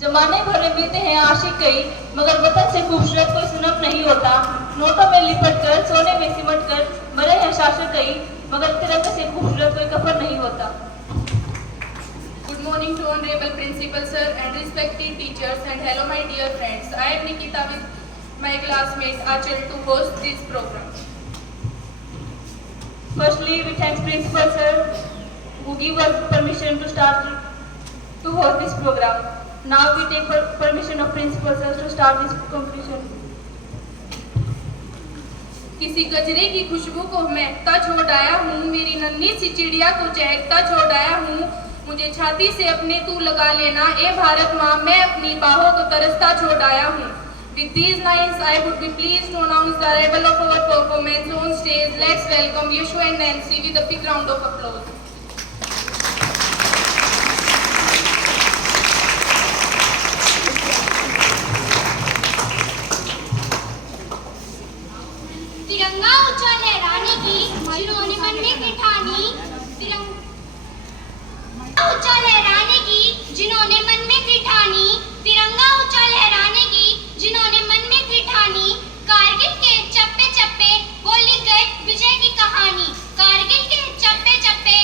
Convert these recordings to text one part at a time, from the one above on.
जमाने भर में मिलते हैं आशिक कई, मगर वतन से खूबसूरत कोई सनम नहीं होता। नोटों में लिपट कर, सोने में सिमट कर मरे हैं शासक कई, मगर तिरंगे से खूबसूरत कोई कफन नहीं होता। Good morning to Honorable Principal Sir and respected teachers, and hello my dear friends. I am Nikita with my classmates Achal to host this program. Firstly, we thank Principal Sir who give us permission to host this program. Now we take permission of Principal Sir to start this competition. किसी गजरे की खुशबू को महकता छोड़ आया हूँ, मेरी नन्ही सी चिड़िया को चहकता छोड़ आया हूँ। मुझे छाती से अपने तू लगा लेना, ए भारत माँ, मैं अपनी बाहों को तरसता छोड़ आया हूँ। With these lines, I would be pleased to announce the arrival of our performance on stage. Let's welcome Yashu and Nancy with a big round of applause. तिरंगा ऊंचा लहराने की जिन्होंने मन में की ठानी, तिरंगा ऊंचा लहराने की जिन्होंने मन में की ठानी, तिरंगा ऊंचा लहराने की जिन्होंने मन में की ठानी, कारगिल के चप्पे चप्पे वो लिख गए विजय की कहानी, कारगिल के चप्पे चप्पे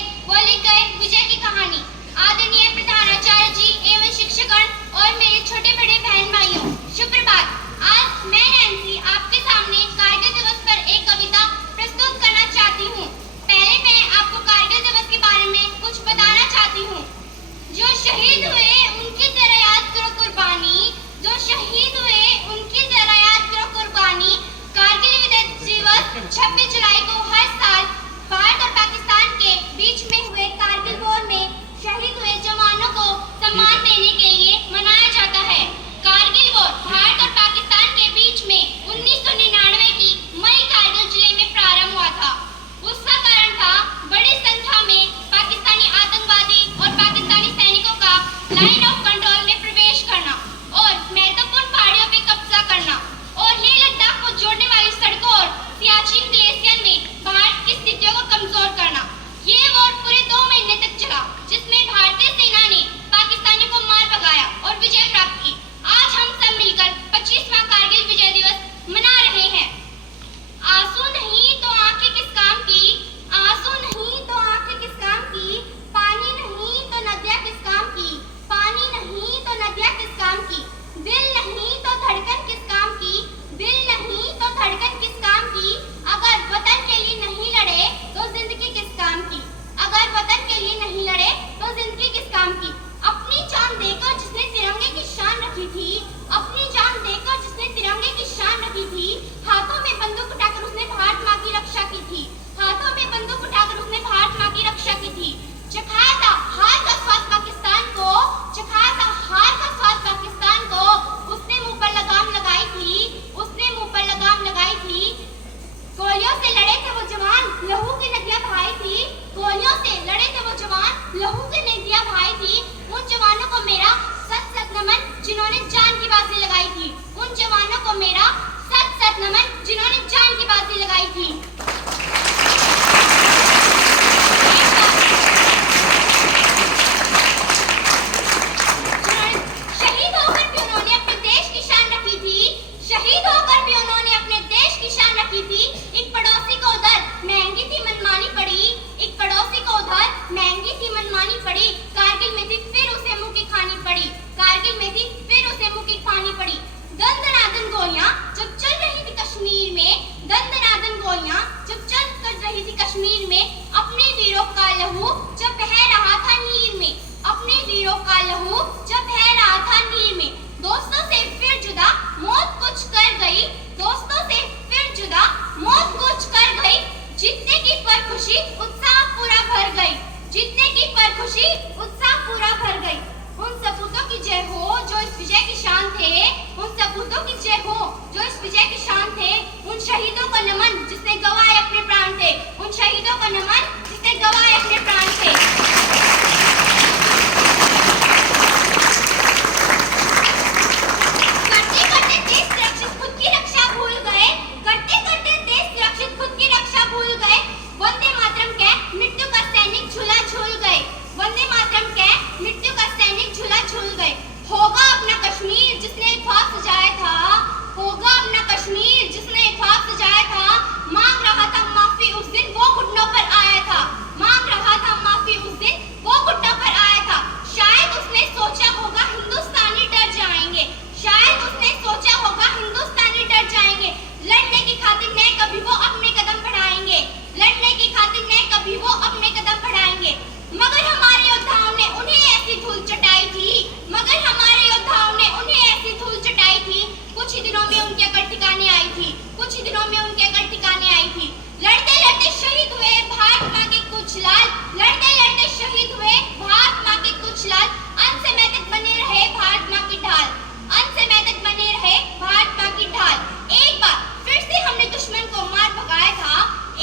कुछ ही दिनों में उनके घर ठिकाने आई थी। लड़ते लड़ते शहीद हुए भारत माँ के कुछ लाल, लड़ते लड़ते शहीद हुए भारत माँ के कुछ लाल, अंत समय तक बने रहे भारत माँ की ढाल, अंत समय तक बने रहे भारत माँ की ढाल। एक बार फिर से हमने दुश्मन को मार भगाया था,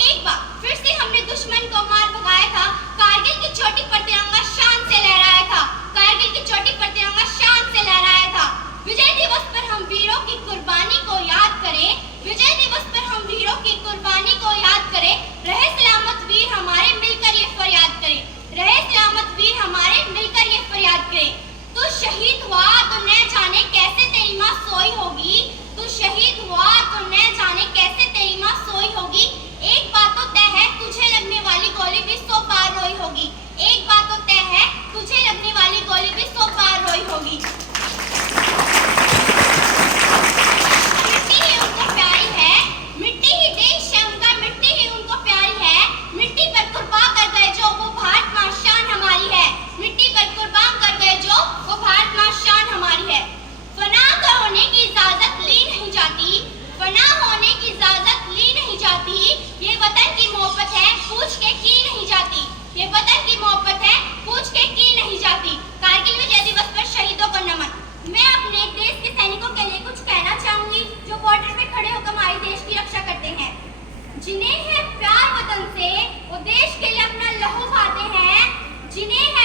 एक बार फिर से हमने दुश्मन को मार भगाया था, कारगिल की चोटी पर तिरंगा शान से लहराया था, कारगिल की चोटी पर तिरंगा शान से लहराया था। विजय दिवस पर हम वीरों की कुर्बानी को याद करें, विजय दिवस पर हम वीरों की कुर्बानी को याद करें, रहे सलामत वीर हमारे मिलकर ये फरियाद करें, रहे सलामत वीर हमारे मिलकर ये फरियाद करें। तू शहीद हुआ तो न जाने कैसे तेरी माँ सोई होगी, तू शहीद हुआ तो न जाने कैसे तेरी माँ सोई होगी। एक बात तो तय है तुझे लगने वाली गोली भी 100 बार रोई होगी, एक बात तो तय है तुझे लगने वाली गोली भी 100 बार रोई होगी। मिट्टी ही उनको प्यारी है, मिट्टी ही देश है उनका, मिट्टी ही उनको प्यारी है, मिट्टी पर कुर्बान कर गए जो वो भारत माँ शान हमारी है, मिट्टी पर कुर्बान कर गए जो वो भारत माँ शान हमारी है। फना होने की इजाजत ली नहीं जाती, फना होने की इजाजत ली नहीं जाती, ये वतन की मोहब्बत है पूछ के की नहीं जाती, ये वतन की मोहब्बत है पूछ के की नहीं जाती। कारगिल विजय दिवस पर शहीदों को नमन। मैं अपने देश के सैनिकों के लिए कुछ कहना चाहूंगी जो बॉर्डर पे खड़े होकर हमारे देश की रक्षा करते हैं। जिन्हें है प्यार वतन से वो देश के लिए अपना लहू बहाते हैं, जिन्हें है